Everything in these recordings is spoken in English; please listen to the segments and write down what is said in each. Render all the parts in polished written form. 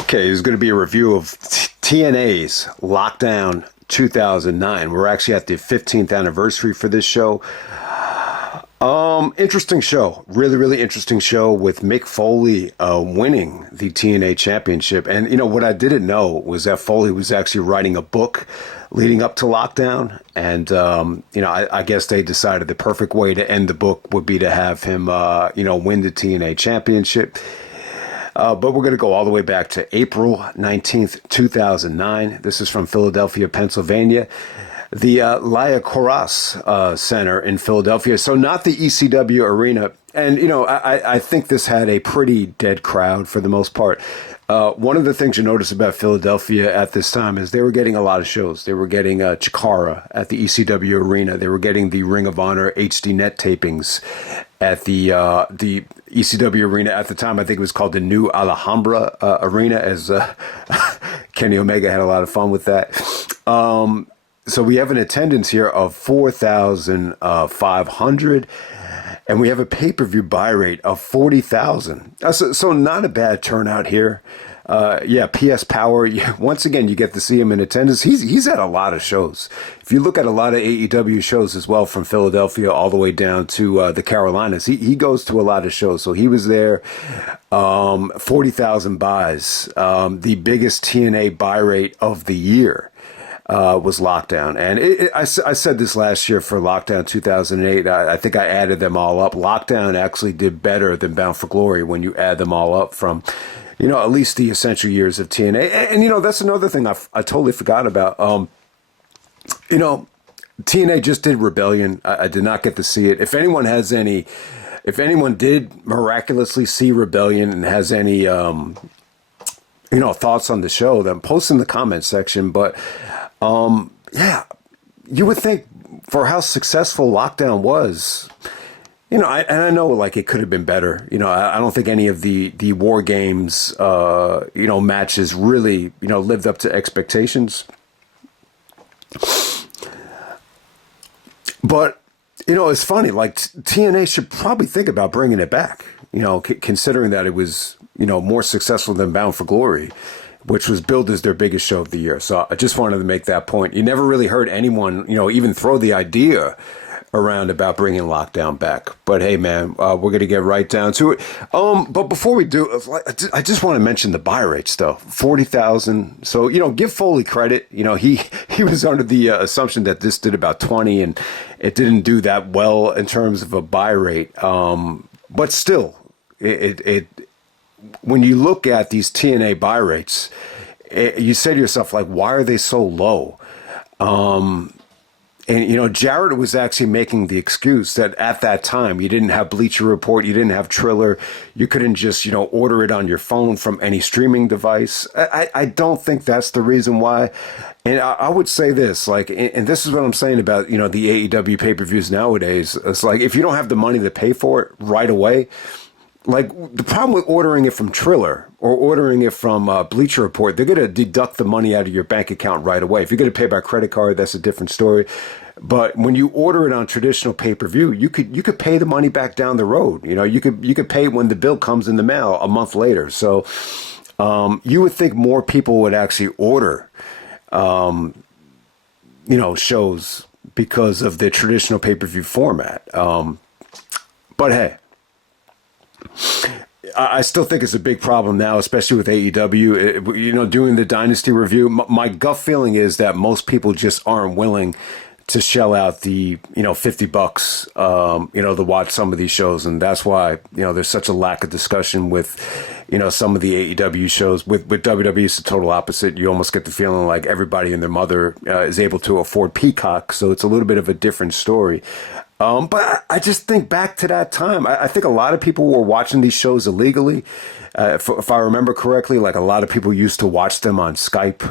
Okay, this is going to be a review of TNA's Lockdown 2009. We're actually at the 15th anniversary for this show. Interesting show. Really interesting show with Mick Foley winning the TNA championship. And, you know, what I didn't know was that Foley was actually writing a book leading up to Lockdown. And, you know, I guess they decided the perfect way to end the book would be to have him, you know, win the TNA championship. But we're going to go all the way back to April 19th, 2009. This is from Philadelphia, Pennsylvania. The Liacouras Center in Philadelphia. So not the ECW arena. And, you know, I think this had a pretty dead crowd for the most part. One of the things you notice about Philadelphia at this time is they were getting a lot of shows. They were getting Chikara at the ECW arena. They were getting the Ring of Honor HD net tapings at the ECW arena at the time. I think it was called the New Alhambra Arena, as Kenny Omega had a lot of fun with that. So we have an attendance here of 4,500, and we have a pay-per-view buy rate of 40,000. So not a bad turnout here. Yeah, PS Power, once again, you get to see him in attendance. He's at a lot of shows. If you look at a lot of AEW shows as well, from Philadelphia all the way down to the Carolinas, he goes to a lot of shows. So he was there. 40,000 buys. The biggest TNA buy rate of the year was Lockdown. And I said this last year for Lockdown 2008. I think I added them all up. Lockdown actually did better than Bound for Glory when you add them all up from, you know, at least the essential years of TNA. And you know, that's another thing I totally forgot about. You know, TNA just did Rebellion. I did not get to see it. If anyone did miraculously see Rebellion and has any, you know, thoughts on the show, then post in the comments section. But yeah, you would think for how successful Lockdown was, you know, I know like it could have been better. You know, I don't think any of the War Games, you know, matches really, you know, lived up to expectations. But, you know, it's funny, like TNA should probably think about bringing it back, you know, considering that it was, you know, more successful than Bound for Glory, which was billed as their biggest show of the year. So I just wanted to make that point. You never really heard anyone, you know, even throw the idea around about bringing Lockdown back. But hey, man, we're going to get right down to it. But before we do, I just want to mention the buy rate stuff. 40,000. So, you know, give Foley credit. You know, he was under the assumption that this did about 20, and it didn't do that well in terms of a buy rate. But still, it when you look at these TNA buy rates, you say to yourself, like, why are they so low? And, you know, Jarrett was actually making the excuse that at that time you didn't have Bleacher Report, you didn't have Triller, you couldn't just, you know, order it on your phone from any streaming device. I don't think that's the reason why. And I would say this, like, and this is what I'm saying about, you know, the AEW pay-per-views nowadays. It's like, if you don't have the money to pay for it right away, like, the problem with ordering it from Triller or ordering it from Bleacher Report, they're going to deduct the money out of your bank account right away. If you're going to pay by credit card, that's a different story. But when you order it on traditional pay-per-view, you could pay the money back down the road. You know, you could pay when the bill comes in the mail a month later. So you would think more people would actually order, you know, shows because of the traditional pay-per-view format. But hey, I still think it's a big problem now, especially with AEW. You know, doing the Dynasty review, my gut feeling is that most people just aren't willing to shell out the, you know, $50, you know, to watch some of these shows. And that's why, you know, there's such a lack of discussion with, you know, some of the AEW shows. With WWE, it's the total opposite. You almost get the feeling like everybody and their mother is able to afford Peacock. So it's a little bit of a different story. But I just think back to that time. I think a lot of people were watching these shows illegally. If I remember correctly, like, a lot of people used to watch them on Skype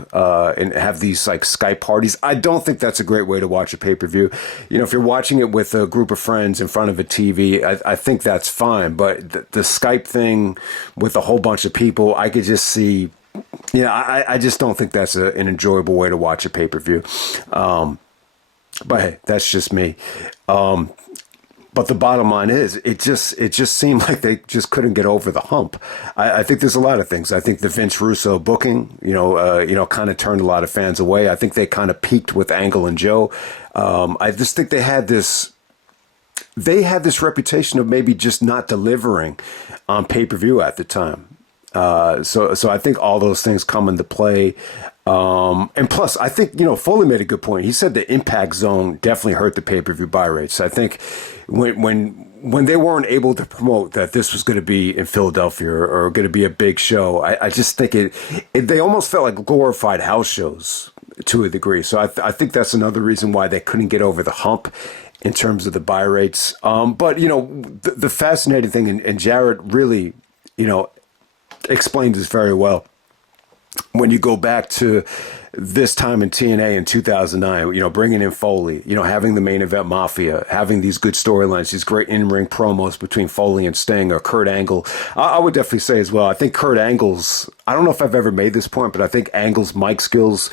and have these like Skype parties. I don't think that's a great way to watch a pay-per-view. You know, if you're watching it with a group of friends in front of a TV, I think that's fine. But the Skype thing with a whole bunch of people, I could just see, you know, I just don't think that's an enjoyable way to watch a pay-per-view. But hey, that's just me. But the bottom line is, it just seemed like they just couldn't get over the hump. I think there's a lot of things. I think the Vince Russo booking, kind of turned a lot of fans away. I think they kind of peaked with Angle and Joe. I just think they had this reputation of maybe just not delivering on pay-per-view at the time. So I think all those things come into play. And plus, I think, Foley made a good point. He said the Impact Zone definitely hurt the pay-per-view buy rates. I think when they weren't able to promote that this was going to be in Philadelphia or going to be a big show, I just think they almost felt like glorified house shows to a degree. So I think that's another reason why they couldn't get over the hump in terms of the buy rates. But, the fascinating thing, and Jarrett really, explained this very well. When you go back to this time in TNA in 2009, bringing in Foley, having the main event Mafia, having these good storylines, these great in-ring promos between Foley and Sting or Kurt Angle. I would definitely say as well, I think Kurt Angle's, I don't know if I've ever made this point, but I think Angle's mic skills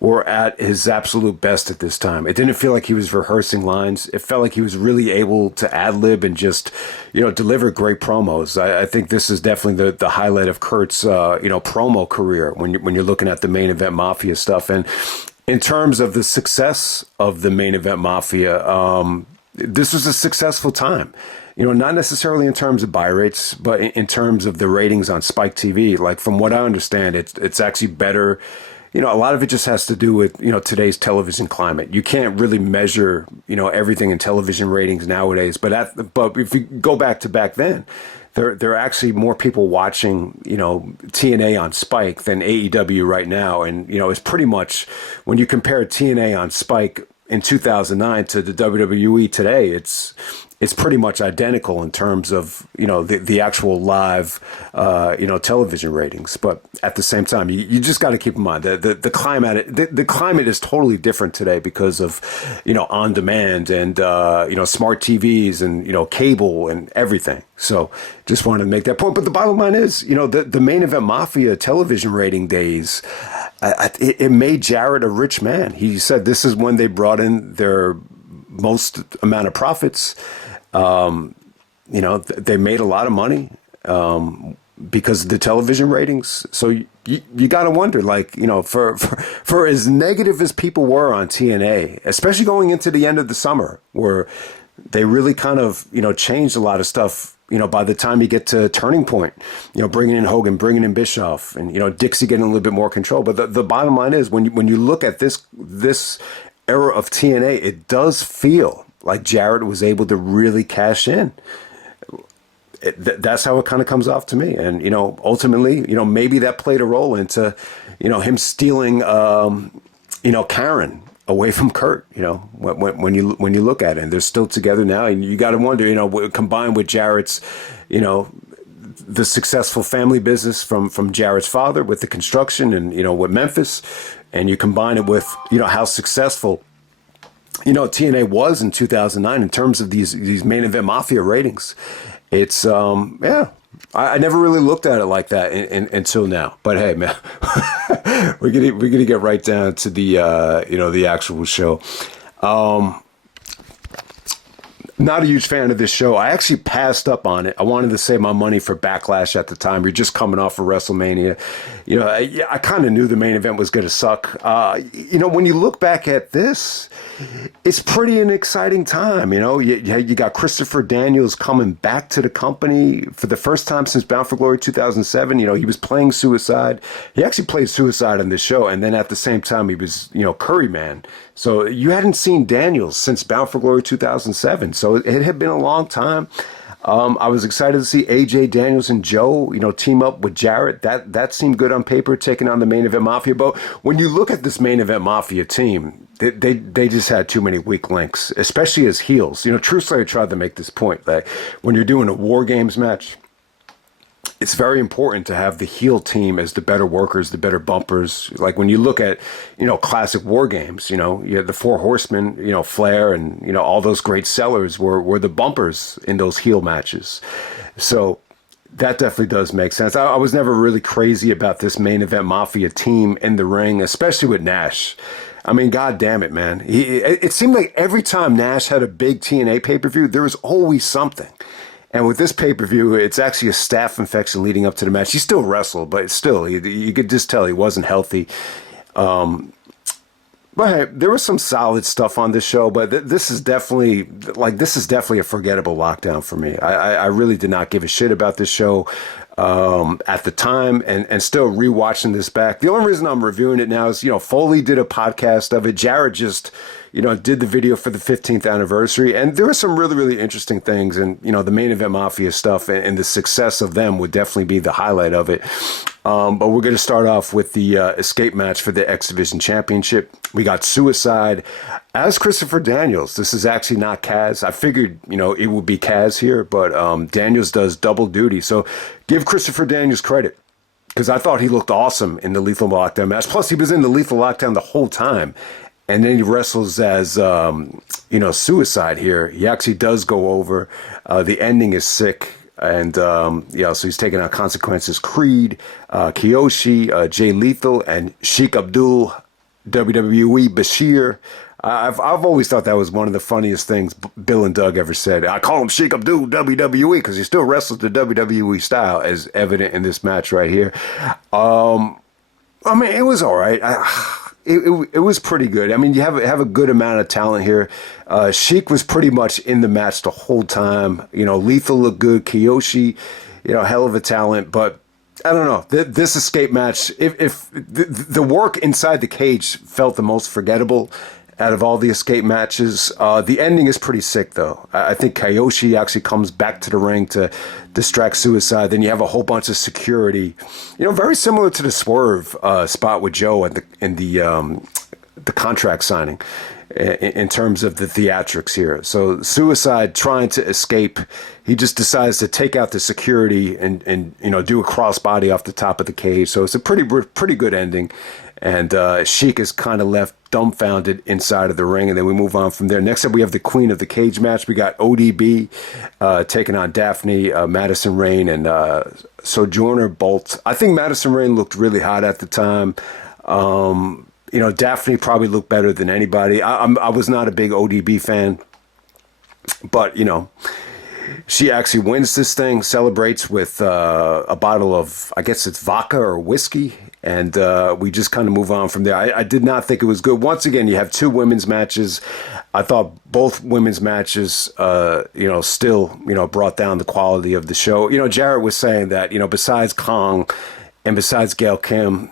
were at his absolute best at this time. It didn't feel like he was rehearsing lines. It felt like he was really able to ad-lib and just, deliver great promos. I think this is definitely the highlight of Kurt's, promo career when you're looking at the main event Mafia stuff. And in terms of the success of the main event Mafia, this was a successful time. Not necessarily in terms of buy rates, but in terms of the ratings on Spike TV. Like, from what I understand, it's actually better. A lot of it just has to do with, today's television climate. You can't really measure, everything in television ratings nowadays. But if you go back then, there are actually more people watching, TNA on Spike than AEW right now. And, it's pretty much, when you compare TNA on Spike in 2009 to the WWE today, it's pretty much identical in terms of, the actual live, television ratings. But at the same time, you just got to keep in mind that the climate is totally different today because of, on demand and, smart TVs and, cable and everything. So just wanted to make that point. But the bottom line is, the main event Mafia television rating days, it made Jarrett a rich man. He said this is when they brought in their most amount of profits. They made a lot of money because of the television ratings. So you got to wonder, for as negative as people were on TNA, especially going into the end of the summer, where they really kind of, changed a lot of stuff. By the time you get to Turning Point, bringing in Hogan, bringing in Bischoff, and Dixie getting a little bit more control. But the bottom line is, when you look at this era of TNA, it does feel like Jarrett was able to really cash in. That's how it kind of comes off to me. And, ultimately, maybe that played a role into, him stealing, Karen away from Kurt, when you look at it. And they're still together now. And you got to wonder, combined with Jarrett's, the successful family business from Jarrett's father with the construction and, with Memphis, and you combine it with, how successful TNA was in 2009 in terms of these main event Mafia ratings. It's I never really looked at it like that until now. But hey, man, we're gonna get right down to the the actual show. Not a huge fan of this show. I actually passed up on it. I wanted to save my money for Backlash at the time. You're just coming off of WrestleMania. I kind of knew the main event was going to suck. When you look back at this, it's pretty an exciting time. You got Christopher Daniels coming back to the company for the first time since Bound for Glory 2007. He was playing Suicide. He actually played Suicide on this show. And then at the same time, he was, Curry Man. So you hadn't seen Daniels since Bound for Glory 2007. So it had been a long time. I was excited to see AJ Daniels and Joe, team up with Jarrett. That seemed good on paper, taking on the main event Mafia. But when you look at this main event Mafia team, they just had too many weak links, especially as heels. True Slayer tried to make this point that when you're doing a War Games match, it's very important to have the heel team as the better workers, the better bumpers. Like when you look at, classic War Games, you had the Four Horsemen, Flair and, all those great sellers were the bumpers in those heel matches. So that definitely does make sense. I was never really crazy about this main event Mafia team in the ring, especially with Nash. I mean, God damn it, man. It seemed like every time Nash had a big TNA pay-per-view, there was always something. And with this pay-per-view, it's actually a staph infection leading up to the match. He still wrestled, but still, you could just tell he wasn't healthy. But hey, there was some solid stuff on this show, but this is definitely a forgettable lockdown for me. I really did not give a shit about this show at the time, and still rewatching this back. The only reason I'm reviewing it now is, Foley did a podcast of it. Jarrett just, did the video for the 15th anniversary, and there were some really, really interesting things. And, the main event Mafia stuff and the success of them would definitely be the highlight of it. But we're going to start off with the Xscape match for the X Division Championship. We got Suicide as Christopher Daniels. This is actually not Kaz. I figured, it would be Kaz here, but Daniels does double duty. So give Christopher Daniels credit, because I thought he looked awesome in the Lethal Lockdown match. Plus, he was in the Lethal Lockdown the whole time. And then he wrestles as, Suicide here. He actually does go over. The ending is sick. And, so he's taking out Consequences, Creed, Kiyoshi, Jay Lethal, and Sheik Abdul, WWE Bashir. I've always thought that was one of the funniest things Bill and Doug ever said. I call him Sheik Abdul WWE because he still wrestles the WWE style, as evident in this match right here. It was all right. It was pretty good. I mean, you have a good amount of talent here. Sheik was pretty much in the match the whole time. Lethal looked good. Kiyoshi, hell of a talent. But I don't know. This Xscape match, if the work inside the cage felt the most forgettable out of all the Xscape matches. The ending is pretty sick, though. I think Kiyoshi actually comes back to the ring to distract Suicide. Then you have a whole bunch of security. Very similar to the Swerve spot with Joe in the contract signing in terms of the theatrics here. So Suicide trying to escape, he just decides to take out the security and do a crossbody off the top of the cage. So it's a pretty good ending. And Sheik is kind of left dumbfounded inside of the ring, and then we move on from there. Next up, we have the Queen of the Cage match. We got ODB taking on Daffney, Madison, Rayne, and Soujornor Bolt. I think Madison Rayne looked really hot at the time. Daffney probably looked better than anybody. I was not a big ODB fan, but, she actually wins this thing, celebrates with a bottle of, I guess it's vodka or whiskey, and we just kind of move on from there. I did not think it was good. Once again, you have two women's matches. I thought both women's matches, still, brought down the quality of the show. Jarrett was saying that, besides Kong and besides Gail Kim,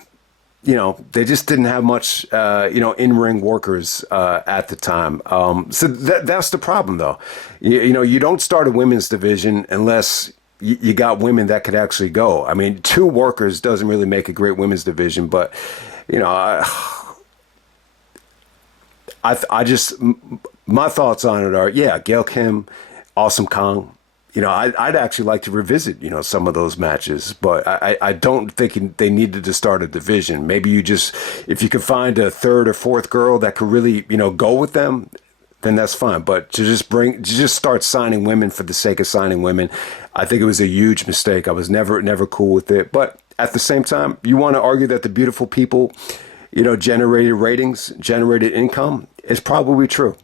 they just didn't have much, in-ring workers at the time. So that's the problem, though. You don't start a women's division unless you got women that could actually go. I mean, two workers doesn't really make a great women's division, but, I just, my thoughts on it are, yeah, Gail Kim, Awesome Kong. I'd actually like to revisit, some of those matches, but I don't think they needed to start a division. Maybe if you could find a third or fourth girl that could really, go with them, then that's fine. But to just start signing women for the sake of signing women, I think it was a huge mistake. I was never cool with it. But at the same time, you want to argue that the beautiful people, generated ratings, generated income, is probably true.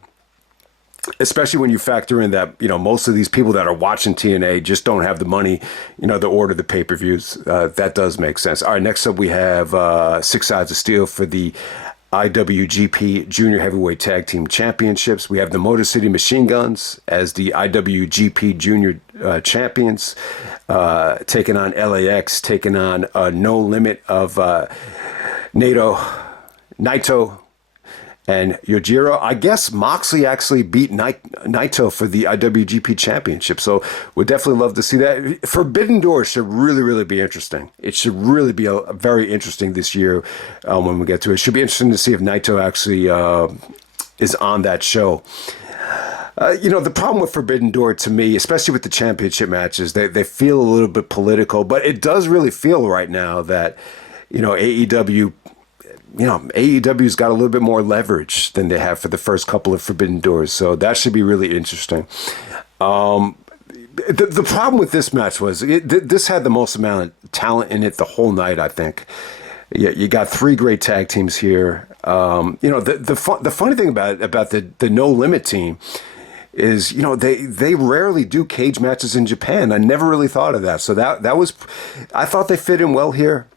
Especially when you factor in that, most of these people that are watching TNA just don't have the money, to order the pay-per-views. That does make sense. All right, next up we have Six Sides of Steel for the IWGP Junior Heavyweight Tag Team Championships. We have the Motor City Machine Guns as the IWGP Junior Champions, taking on LAX, taking on No Limit of Naito, and Yujiro. I guess Moxley actually beat Naito for the IWGP Championship, so we'd definitely love to see that. Forbidden Door should really, really be interesting. It should really be a very interesting this year when we get to it. It should be interesting to see if Naito actually is on that show. The problem with Forbidden Door to me, especially with the championship matches, they feel a little bit political, but it does really feel right now that, AEW's got a little bit more leverage than they have for the first couple of Forbidden Doors. So that should be really interesting. The problem with this match was this had the most amount of talent in it the whole night, I think. You got three great tag teams here. The funny thing about the No Limit team is, they rarely do cage matches in Japan. I never really thought of that. So that was, I thought they fit in well here.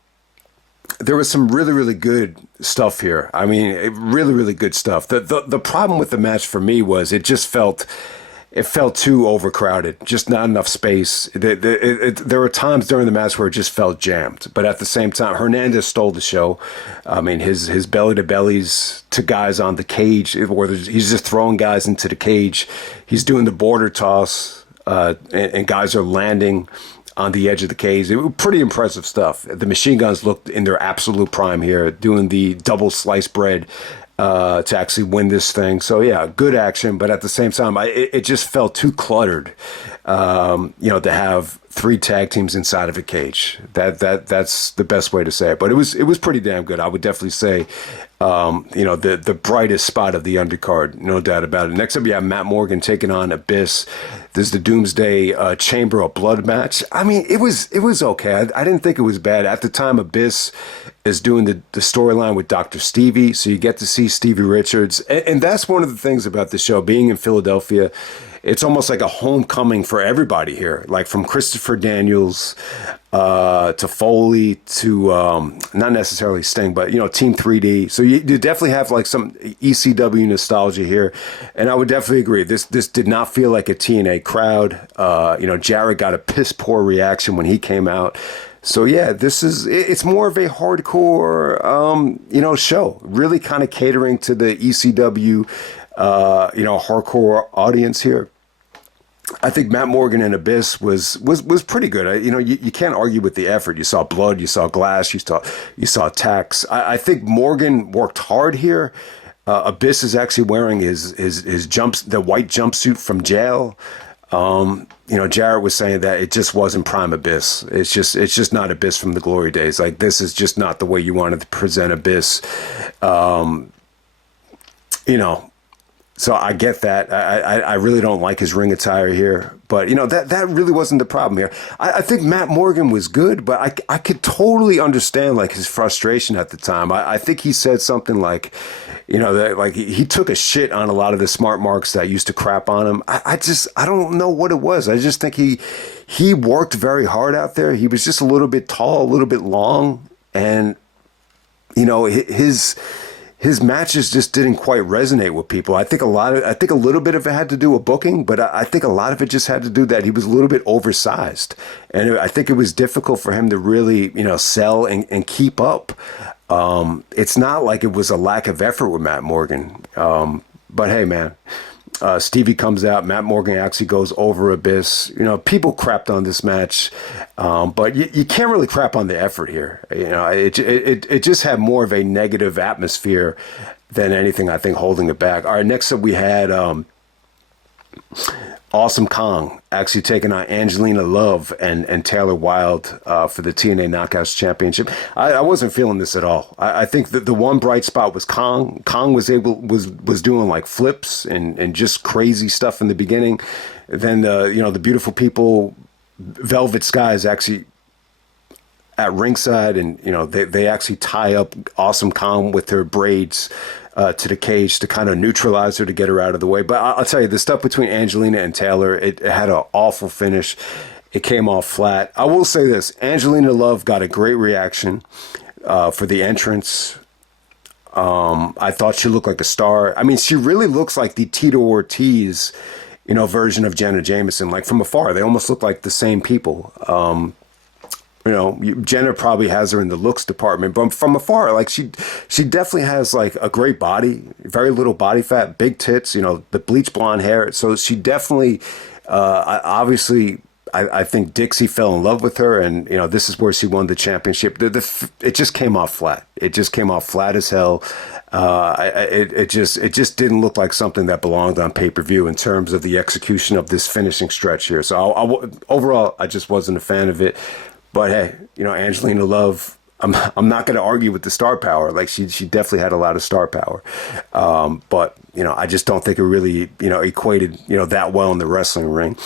There was some really, really good stuff here. I mean, really, really good stuff. The problem with the match for me was it felt too overcrowded, just not enough space. There were times during the match where it just felt jammed. But at the same time, Hernandez stole the show. I mean, his belly-to-bellies to guys on the cage, where he's just throwing guys into the cage. He's doing the border toss, and guys are landing on the edge of the cage. It was pretty impressive stuff. The Machine Guns looked in their absolute prime here, doing the double sliced bread to actually win this thing. So yeah, good action, but at the same time, it just felt too cluttered. To have 3 tag teams inside of a cage. That's the best way to say it. But it was pretty damn good. I would definitely say, the brightest spot of the undercard, no doubt about it. Next up, you have Matt Morgan taking on Abyss. This is the Doomsday Chamber of Blood match. I mean, it was okay. I didn't think it was bad. At the time, Abyss is doing the storyline with Dr. Stevie, so you get to see Stevie Richards. And that's one of the things about the show, being in Philadelphia. It's almost like a homecoming for everybody here, like from Christopher Daniels to Foley to not necessarily Sting, but Team 3D. So you definitely have like some ECW nostalgia here, and I would definitely agree. This did not feel like a TNA crowd. Jarrett got a piss poor reaction when he came out. So yeah, it's more of a hardcore show, really kind of catering to the ECW hardcore audience here. I think Matt Morgan and Abyss was pretty good. You can't argue with the effort. You saw blood, you saw glass, you saw tacks. I think Morgan worked hard here. Abyss is actually wearing his the white jumpsuit from jail. Jarrett was saying that it just wasn't prime Abyss. It's just not Abyss from the glory days. Like, this is just not the way you wanted to present Abyss. So I get that. I really don't like his ring attire here, but that really wasn't the problem here. I think Matt Morgan was good, but I could totally understand like his frustration at the time. I think he said something like, that like he took a shit on a lot of the smart marks that used to crap on him. I don't know what it was. I just think he worked very hard out there. He was just a little bit tall, a little bit long, and his matches just didn't quite resonate with people. I think a little bit of it had to do with booking, but I think a lot of it just had to do that he was a little bit oversized. And I think it was difficult for him to really, sell and keep up. It's not like it was a lack of effort with Matt Morgan. But hey, man, Stevie comes out. Matt Morgan actually goes over Abyss. People crapped on this match, but you can't really crap on the effort here. It just had more of a negative atmosphere than anything, I think, holding it back. All right, next up we had Awesome Kong actually taking on Angelina Love and Taylor Wilde for the TNA Knockouts Championship. I wasn't feeling this at all. I think that the one bright spot was Kong. Kong was doing like flips and just crazy stuff in the beginning. Then the beautiful people, Velvet Sky, is actually at ringside, and they actually tie up Awesome Kong with her braids to the cage to kind of neutralize her, to get her out of the way. But I'll tell you, the stuff between Angelina and Taylor, it had an awful finish. It came off flat. I will say this: Angelina Love got a great reaction for the entrance. I thought she looked like a star. I mean, she really looks like the Tito Ortiz, version of Jenna Jameson. Like, from afar, they almost look like the same people. Jenna probably has her in the looks department, but from afar, like she definitely has like a great body, very little body fat, big tits, the bleach blonde hair. So she definitely, obviously, I think Dixie fell in love with her, and this is where she won the championship. It just came off flat. It just came off flat as hell. It just didn't look like something that belonged on pay-per-view in terms of the execution of this finishing stretch here. So overall, I just wasn't a fan of it. But hey, Angelina Love, I'm not going to argue with the star power. Like she definitely had a lot of star power, but I just don't think it really equated that well in the wrestling ring.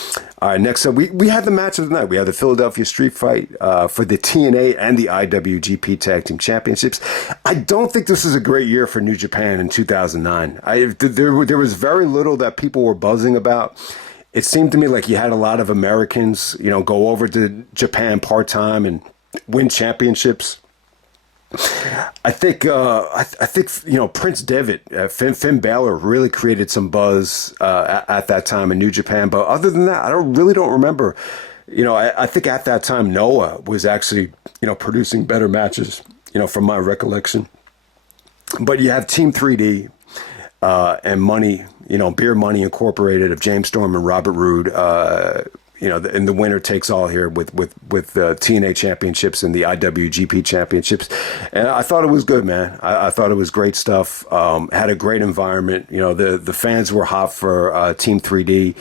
All right, next up we had the match of the night. We had the Philadelphia Street Fight for the TNA and the IWGP Tag Team Championships. I don't think this is a great year for New Japan in 2009. There was very little that people were buzzing about. It seemed to me like you had a lot of Americans, go over to Japan part-time and win championships. I think Prince Devitt, Finn Balor really created some buzz at that time in New Japan. But other than that, I really don't remember. I think at that time Noah was actually producing better matches. From my recollection. But you have Team 3D and Money, Beer Money Incorporated of James Storm and Robert Roode. And the winner takes all here with TNA championships and the IWGP championships. And I thought it was good, man. I thought it was great stuff. Had a great environment. The fans were hot for Team 3D.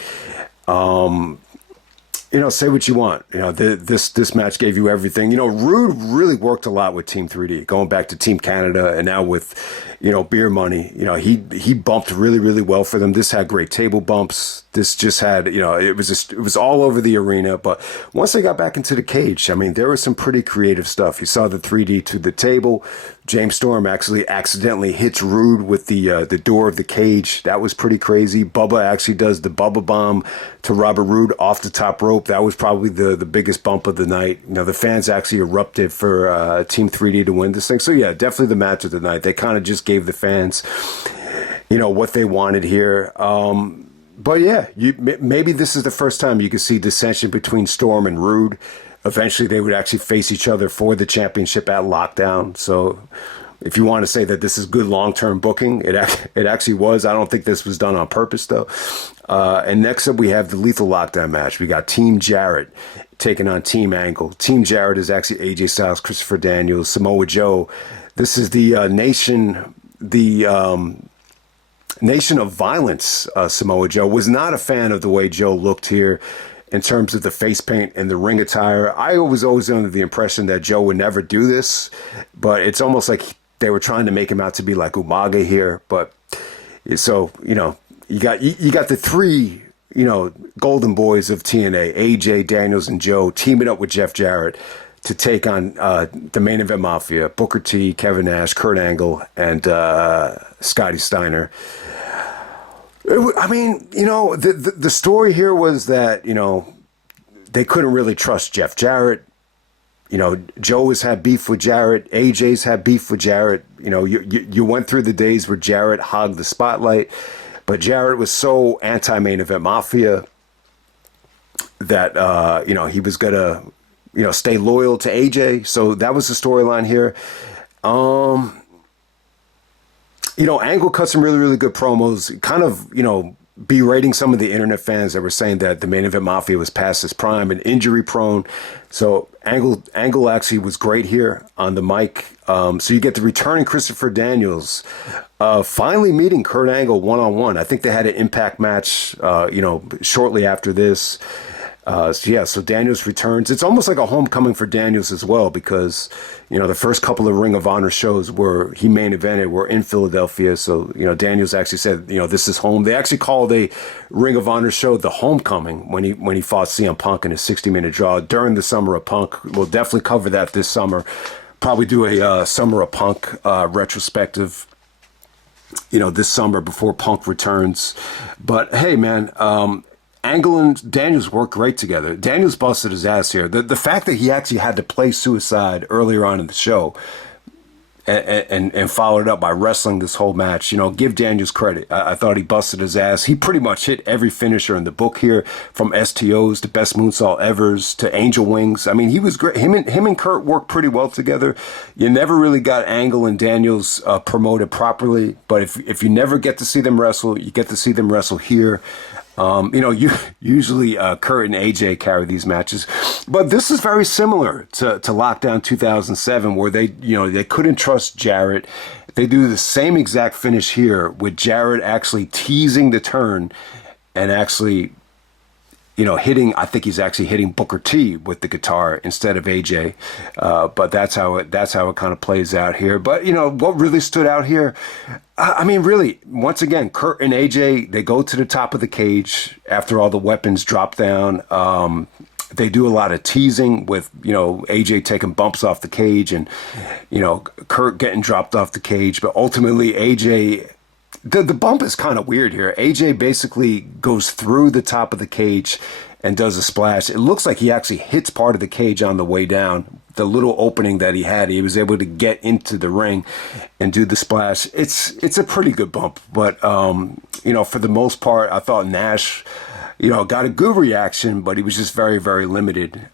Say what you want. This match gave you everything. Rude really worked a lot with Team 3D, going back to Team Canada and now with, Beer Money. He bumped really, really well for them. This had great table bumps. This just had, it was all over the arena. But once they got back into the cage, there was some pretty creative stuff. You saw the 3D to the table. James Storm actually accidentally hits Rude with the door of the cage. That was pretty crazy. Bubba actually does the Bubba bomb to Robert Roode off the top rope. That was probably the biggest bump of the night. The fans actually erupted for Team 3D to win this thing. So yeah, definitely the match of the night. They kind of just gave the fans, what they wanted here. But yeah, maybe this is the first time you could see dissension between Storm and Rude. Eventually, they would actually face each other for the championship at Lockdown. So if you want to say that this is good long-term booking, it actually was. I don't think this was done on purpose, though. And next up, we have the Lethal Lockdown match. We got Team Jarrett taking on Team Angle. Team Jarrett is actually AJ Styles, Christopher Daniels, Samoa Joe. This is the Nation of Violence. Samoa Joe was not a fan of the way Joe looked here in terms of the face paint and the ring attire. I was always under the impression that Joe would never do this, but it's almost like they were trying to make him out to be like Umaga here. But so, you got the three, golden boys of TNA, AJ, Daniels, and Joe teaming up with Jeff Jarrett to take on the main event Mafia, Booker T, Kevin Nash, Kurt Angle, and Scotty Steiner. The story here was that, they couldn't really trust Jeff Jarrett. Joe has had beef with Jarrett. AJ's had beef with Jarrett. You went through the days where Jarrett hogged the spotlight, but Jarrett was so anti-main event Mafia that, he was going to, stay loyal to AJ. So that was the storyline here. Angle cut some really, really good promos, kind of, berating some of the internet fans that were saying that the main event Mafia was past its prime and injury prone. So Angle actually was great here on the mic. So you get the returning Christopher Daniels, finally meeting Kurt Angle one-on-one. I think they had an Impact match, shortly after this. So Daniels returns. It's almost like a homecoming for Daniels as well, because, the first couple of Ring of Honor shows where he main evented were in Philadelphia. So, Daniels actually said, this is home. They actually called a Ring of Honor show the homecoming when he fought CM Punk in a 60-minute draw during the Summer of Punk. We'll definitely cover that this summer. Probably do a Summer of Punk retrospective, this summer before Punk returns. But hey, man, Angle and Daniels work great together. Daniels busted his ass here. The fact that he actually had to play suicide earlier on in the show and followed up by wrestling this whole match, give Daniels credit. I thought he busted his ass. He pretty much hit every finisher in the book here, from STOs to best moonsault evers to angel wings. He was great. Him and Kurt worked pretty well together. You never really got Angle and Daniels promoted properly, but if you never get to see them wrestle, you get to see them wrestle here. Usually Kurt and AJ carry these matches, but this is very similar to Lockdown 2007, where they couldn't trust Jarrett. They do the same exact finish here, with Jarrett actually teasing the turn and actually, hitting. I think he's actually hitting Booker T with the guitar instead of AJ. But that's how it kind of plays out here. But what really stood out here, I mean, really, once again, Kurt and AJ, they go to the top of the cage after all the weapons drop down. They do a lot of teasing with, AJ taking bumps off the cage and, Kurt getting dropped off the cage. But ultimately, AJ, the bump is kind of weird here. AJ basically goes through the top of the cage and does a splash. It looks like he actually hits part of the cage on the way down. The little opening that he had, he was able to get into the ring and do the splash. It's a pretty good bump. But, for the most part, I thought Nash, got a good reaction, but he was just very, very limited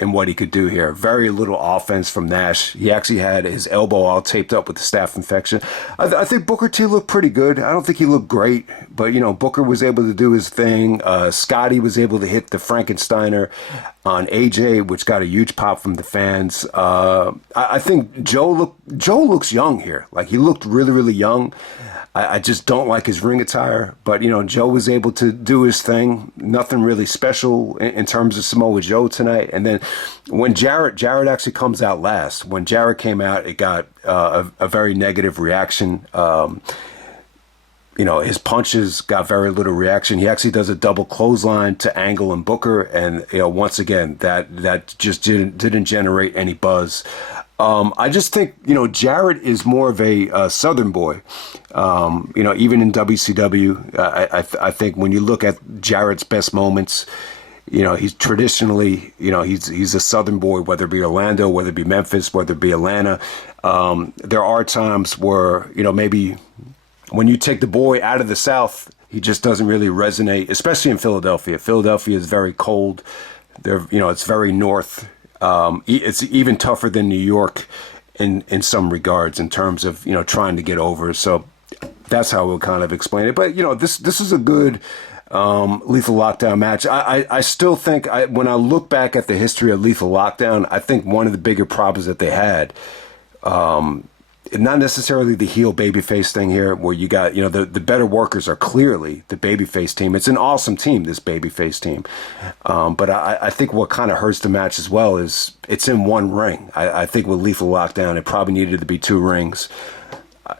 in what he could do here. Very little offense from Nash. He actually had his elbow all taped up with the staph infection. I think Booker T looked pretty good. I don't think he looked great, but, Booker was able to do his thing. Scotty was able to hit the Frankensteiner on AJ, which got a huge pop from the fans. I think Joe looks young here. Like, he looked really, really young. I just don't like his ring attire, but Joe was able to do his thing. Nothing really special in terms of Samoa Joe tonight. And then when Jarrett actually comes out last. When Jarrett came out, it got a very negative reaction. His punches got very little reaction. He actually does a double clothesline to Angle and Booker, and once again that just didn't generate any buzz. I just think, Jarrett is more of a Southern boy. Even in WCW, I think when you look at Jarrett's best moments, he's traditionally, he's a Southern boy, whether it be Orlando, whether it be Memphis, whether it be Atlanta. There are times where, maybe when you take the boy out of the South, he just doesn't really resonate, especially in Philadelphia. Philadelphia is very cold. It's very north. It's even tougher than New York in some regards in terms of, trying to get over. So that's how we'll kind of explain it. But, this is a good Lethal Lockdown match. I still think when I look back at the history of Lethal Lockdown, I think one of the bigger problems that they had, not necessarily the heel babyface thing here, where you got, the better workers are clearly the babyface team. It's an awesome team, this babyface team. But I think what kind of hurts the match as well is it's in one ring. I think with Lethal Lockdown, it probably needed to be two rings.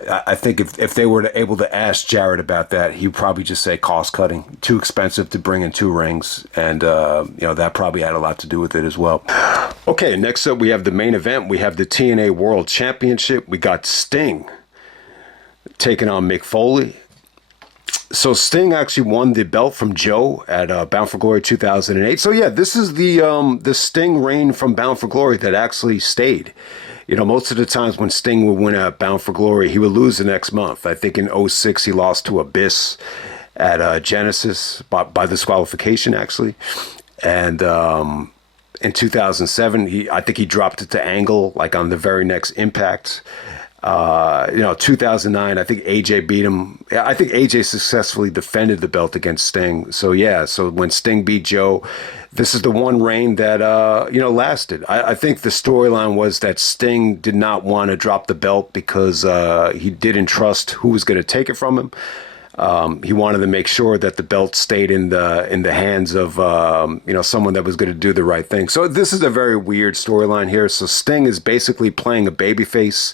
I think if they were able to ask Jarrett about that, he'd probably just say cost cutting, too expensive to bring in two rings, and that probably had a lot to do with it as well. Okay, next up we have the main event. We have the TNA World Championship. We got Sting taking on Mick Foley. So Sting actually won the belt from Joe at Bound for Glory 2008. So yeah, this is the Sting reign from Bound for Glory that actually stayed. Most of the times when Sting would win at Bound for Glory, he would lose the next month. I think in 2006 he lost to Abyss at Genesis by disqualification, actually. And in 2007, I think he dropped it to Angle, like on the very next Impact. 2009, I think AJ beat him. I think AJ successfully defended the belt against Sting. So yeah, so when Sting beat Joe, this is the one reign that, lasted. I think the storyline was that Sting did not want to drop the belt because he didn't trust who was going to take it from him. He wanted to make sure that the belt stayed in the hands of someone that was going to do the right thing. So this is a very weird storyline here. So Sting is basically playing a babyface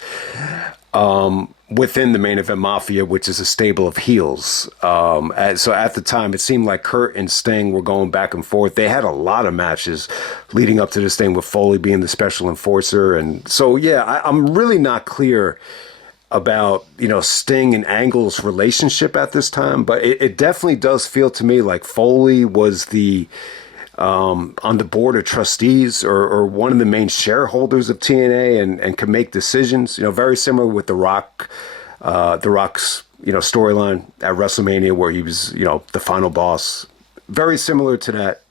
within the main event Mafia, which is a stable of heels. So at the time, it seemed like Kurt and Sting were going back and forth. They had a lot of matches leading up to this thing with Foley being the special enforcer. And so, yeah, I'm really not clear about, Sting and Angle's relationship at this time, but it definitely does feel to me like Foley was the on the board of trustees or one of the main shareholders of TNA and can make decisions, very similar with The Rock, The Rock's, storyline at WrestleMania where he was, the final boss. Very similar to that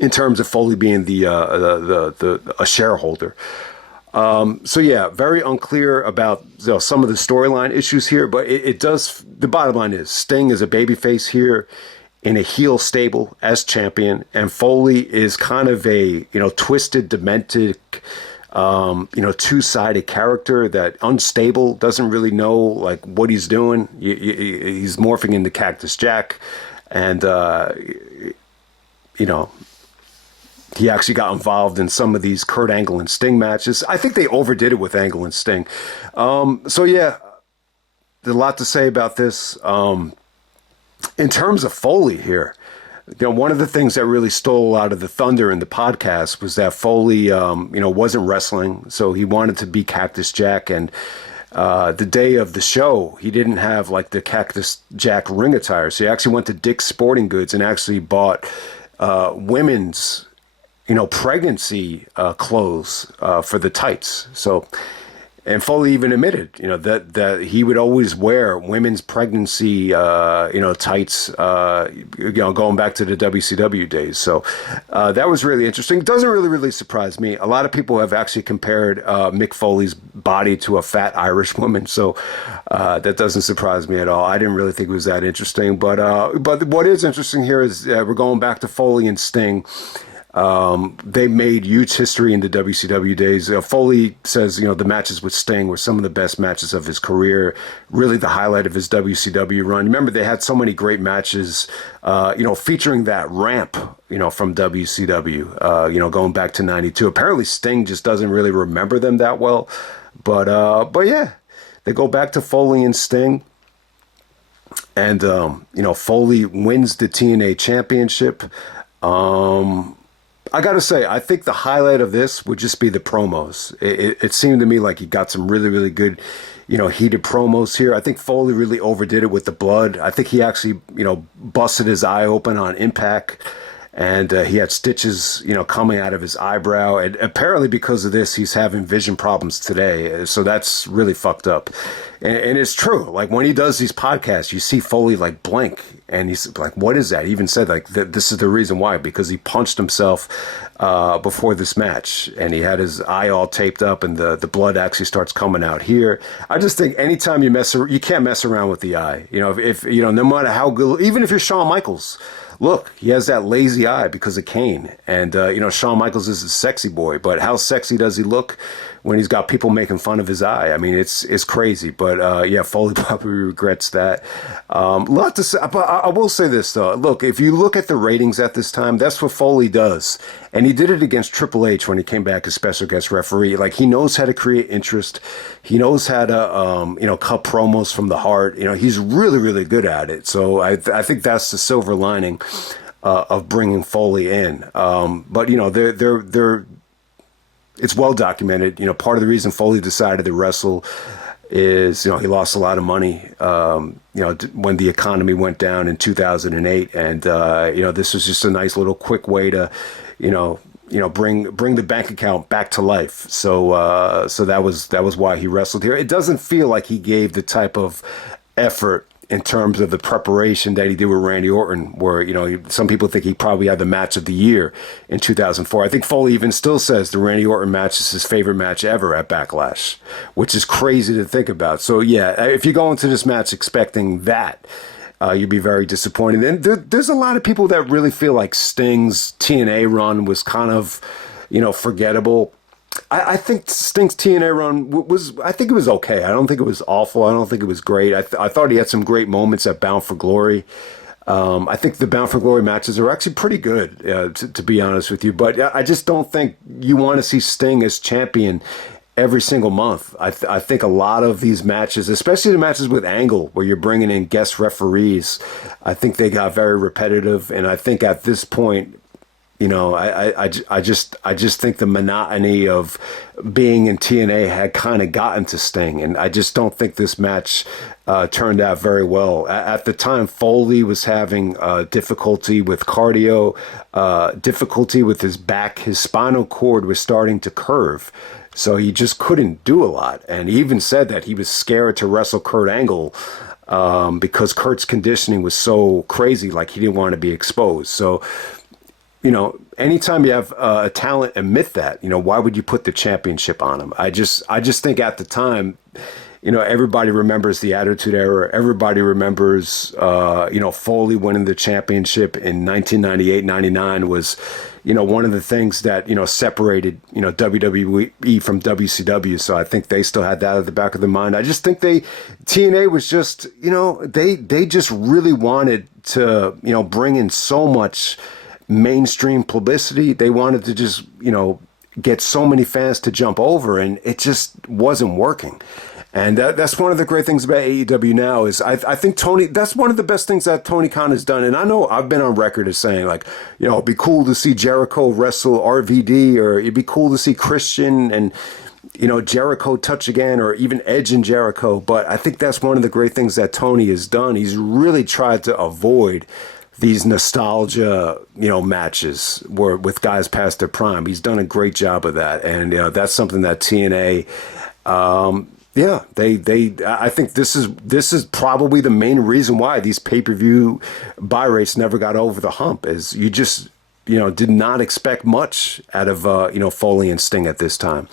in terms of Foley being a shareholder. So yeah, very unclear about some of the storyline issues here, but it does. The bottom line is Sting is a babyface here in a heel stable as champion, and Foley is kind of a twisted, demented, two-sided character that unstable, doesn't really know like what he's doing. He's morphing into Cactus Jack, and you know, he actually got involved in some of these Kurt Angle and Sting matches. I think they overdid it with Angle and Sting. So yeah, there's a lot to say about this. In terms of Foley here, you know, one of the things that really stole out of the thunder in the podcast was that Foley, you know, wasn't wrestling, so he wanted to be Cactus Jack. And the day of the show, he didn't have like the Cactus Jack ring attire, so he actually went to Dick's Sporting Goods and actually bought women's, you know, pregnancy clothes for the tights. So, and Foley even admitted, you know, that he would always wear women's pregnancy, you know, tights, you know, going back to the WCW days. So that was really interesting. It doesn't really surprise me. A lot of people have actually compared Mick Foley's body to a fat Irish woman. So that doesn't surprise me at all. I didn't really think it was that interesting. But what is interesting here is we're going back to Foley and Sting. They made huge history in the WCW days. Foley says, you know, the matches with Sting were some of the best matches of his career, really the highlight of his WCW run. Remember, they had so many great matches, you know, featuring that ramp, you know, from WCW, you know, going back to 92. Apparently Sting just doesn't really remember them that well. But yeah, they go back to Foley and Sting. And, you know, Foley wins the TNA championship. I got to say, I think the highlight of this would just be the promos. It seemed to me like he got some really good, you know, heated promos here. I think Foley really overdid it with the blood. I think he actually, you know, busted his eye open on Impact, and he had stitches, you know, coming out of his eyebrow. And apparently because of this, he's having vision problems today. So that's really fucked up. And it's true. Like when he does these podcasts, you see Foley like blink, and he's like, "What is that?" He even said like, "This is the reason why, because he punched himself before this match, and he had his eye all taped up, and the blood actually starts coming out here." I just think anytime you can't mess around with the eye. You know, if you know, no matter how good, even if you're Shawn Michaels. Look, he has that lazy eye because of Kane. And, you know, Shawn Michaels is a sexy boy, but how sexy does he look when he's got people making fun of his eye? I mean, it's crazy. But, yeah, Foley probably regrets that. Lot to say, but I will say this, though. Look, if you look at the ratings at this time, that's what Foley does. And he did it against Triple H when he came back as special guest referee. Like, he knows how to create interest. He knows how to, you know, cut promos from the heart. You know, he's really good at it. So I think that's the silver lining of bringing Foley in. But, you know, it's well documented. You know, part of the reason Foley decided to wrestle is, you know, he lost a lot of money, you know, when the economy went down in 2008. And, you know, this was just a nice little quick way to, you know, bring the bank account back to life. So that was why he wrestled here. It doesn't feel like he gave the type of effort in terms of the preparation that he did with Randy Orton, where, you know, some people think he probably had the match of the year in 2004. I think Foley even still says the Randy Orton match is his favorite match ever at Backlash, which is crazy to think about. So yeah, if you go into this match expecting that, you'd be very disappointed. And there's a lot of people that really feel like Sting's TNA run was kind of, you know, forgettable. I think Sting's TNA run I think it was okay. I don't think it was awful. I don't think it was great. I thought he had some great moments at Bound for Glory. I think the Bound for Glory matches are actually pretty good, to be honest with you. But I just don't think you want to see Sting as champion every single month. I think a lot of these matches, especially the matches with Angle, where you're bringing in guest referees, I think they got very repetitive. And I think at this point, you know, I just think the monotony of being in TNA had kind of gotten to Sting, and I just don't think this match turned out very well. At the time, Foley was having difficulty with cardio, difficulty with his back. His spinal cord was starting to curve, so he just couldn't do a lot. And he even said that he was scared to wrestle Kurt Angle because Kurt's conditioning was so crazy, like he didn't want to be exposed. So, you know, anytime you have a talent admit that, you know, why would you put the championship on him? I just think at the time, you know, everybody remembers the Attitude Era. Everybody remembers, you know, Foley winning the championship in 1998-99 was, you know, one of the things that, you know, separated, you know, WWE from WCW. So I think they still had that at the back of their mind. I just think TNA was just, you know, they just really wanted to, you know, bring in so much, mainstream publicity. They wanted to just, get so many fans to jump over, and it just wasn't working. And that's one of the great things about AEW now is I think Tony, that's one of the best things that Tony Khan has done. And I know I've been on record as saying, like, it'd be cool to see Jericho wrestle RVD, or it'd be cool to see Christian and, Jericho touch again, or even Edge and Jericho. But I think that's one of the great things that Tony has done. He's really tried to avoid these nostalgia, matches with guys past their prime. He's done a great job of that. And, that's something that TNA, I think this is probably the main reason why these pay-per-view buy rates never got over the hump, is you just, did not expect much out of, Foley and Sting at this time.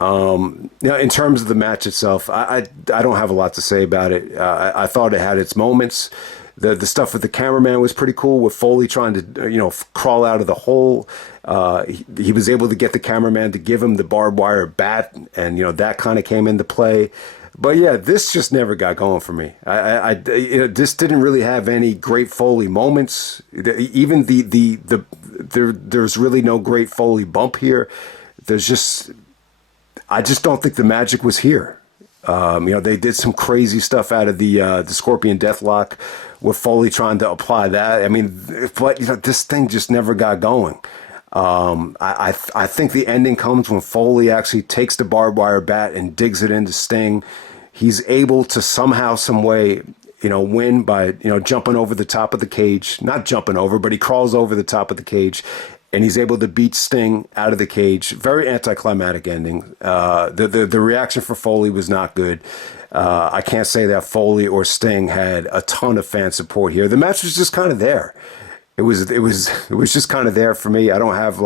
In terms of the match itself, I don't have a lot to say about it. I thought it had its moments. The stuff with the cameraman was pretty cool, with Foley trying to, crawl out of the hole. He was able to get the cameraman to give him the barbed wire bat, and, that kind of came into play. But yeah, this just never got going for me. This didn't really have any great Foley moments. Even there's really no great Foley bump here. I just don't think the magic was here. They did some crazy stuff out of the Scorpion Deathlock, with Foley trying to apply that. I mean, but this thing just never got going. I think the ending comes when Foley actually takes the barbed wire bat and digs it into Sting. He's able to somehow, some way, win by, jumping over the top of the cage. Not jumping over, but he crawls over the top of the cage, and he's able to beat Sting out of the cage. Very anticlimactic ending. The reaction for Foley was not good. I can't say that Foley or Sting had a ton of fan support here. The match was just kind of there. It was just kind of there for me. I don't have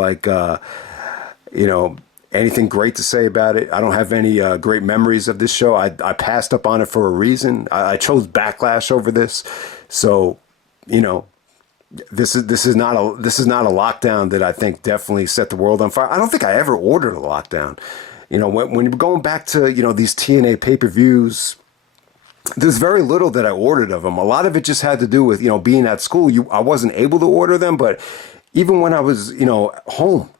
anything great to say about it. I don't have any great memories of this show. I passed up on it for a reason. I chose Backlash over this. So, this is not a lockdown that I think definitely set the world on fire. I don't think I ever ordered a lockdown. When you're going back to, these TNA pay-per-views, there's very little that I ordered of them. A lot of it just had to do with, being at school. I wasn't able to order them, but even when I was, home,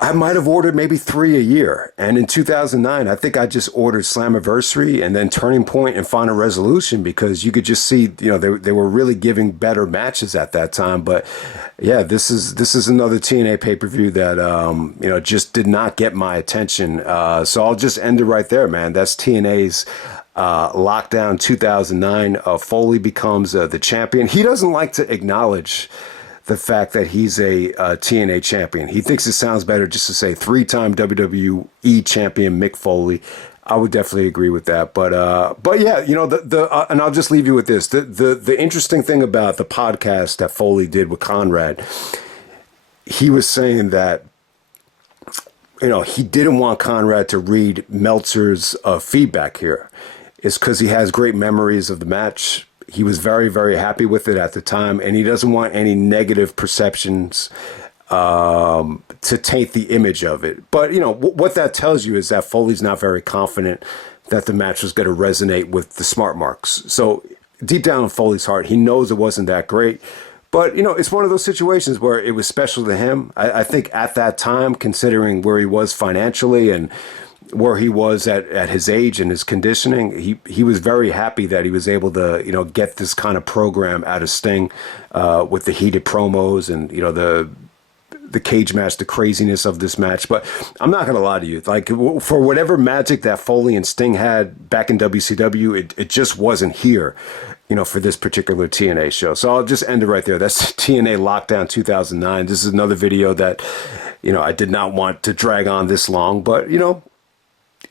I might have ordered maybe 3 a year. And in 2009, I think I just ordered Slammiversary and then Turning Point and Final Resolution, because you could just see, they were really giving better matches at that time. But yeah, this is another TNA pay-per-view that, just did not get my attention. So I'll just end it right there, man. That's TNA's Lockdown 2009. Foley becomes the champion. He doesn't like to acknowledge the fact that he's a TNA champion. He thinks it sounds better just to say 3-time WWE champion Mick Foley. I would definitely agree with that. But yeah, and I'll just leave you with this. The interesting thing about the podcast that Foley did with Conrad, he was saying that, he didn't want Conrad to read Meltzer's feedback here. It's because he has great memories of the match. He was very, very happy with it at the time, and he doesn't want any negative perceptions to taint the image of it. But, what that tells you is that Foley's not very confident that the match was going to resonate with the smart marks. So deep down in Foley's heart, he knows it wasn't that great. But, it's one of those situations where it was special to him. I think at that time, considering where he was financially and where he was at his age and his conditioning, he was very happy that he was able to, get this kind of program out of Sting with the heated promos and, the cage match, the craziness of this match. But I'm not going to lie to you. Like, for whatever magic that Foley and Sting had back in WCW, it just wasn't here, for this particular TNA show. So I'll just end it right there. That's TNA Lockdown 2009. This is another video that, I did not want to drag on this long, but,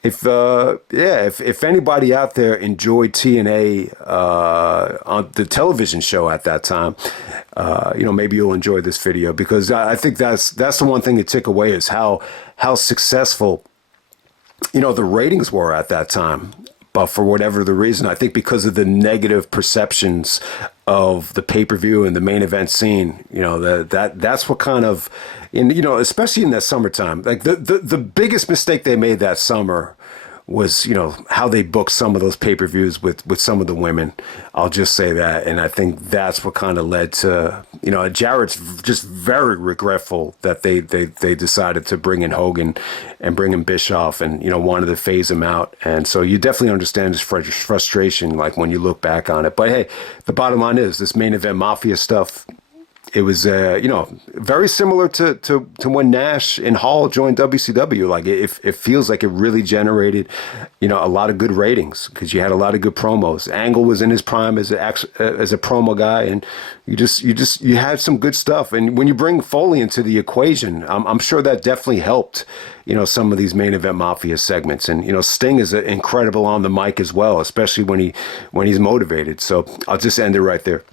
if anybody out there enjoyed TNA on the television show at that time, maybe you'll enjoy this video, because I think that's the one thing to take away is how successful, the ratings were at that time. But for whatever the reason, I think because of the negative perceptions of the pay-per-view and the main event scene, that's what kind of, especially in that summertime, like the biggest mistake they made that summer was, you know, how they booked some of those pay-per-views with some of the women. I'll just say that. And I think that's what kind of led to, you know, Jarrett's just very regretful that they decided to bring in Hogan and bring in Bischoff and, you know, wanted to phase him out. And so you definitely understand his frustration, like when you look back on it. But hey, the bottom line is this main event Mafia stuff, it was, you know, very similar to when Nash and Hall joined WCW. Like it feels like it really generated, you know, a lot of good ratings because you had a lot of good promos. Angle was in his prime as a promo guy, and you had some good stuff. And when you bring Foley into the equation, I'm sure that definitely helped, you know, some of these main event Mafia segments. And, you know, Sting is incredible on the mic as well, especially when he's motivated. So I'll just end it right there.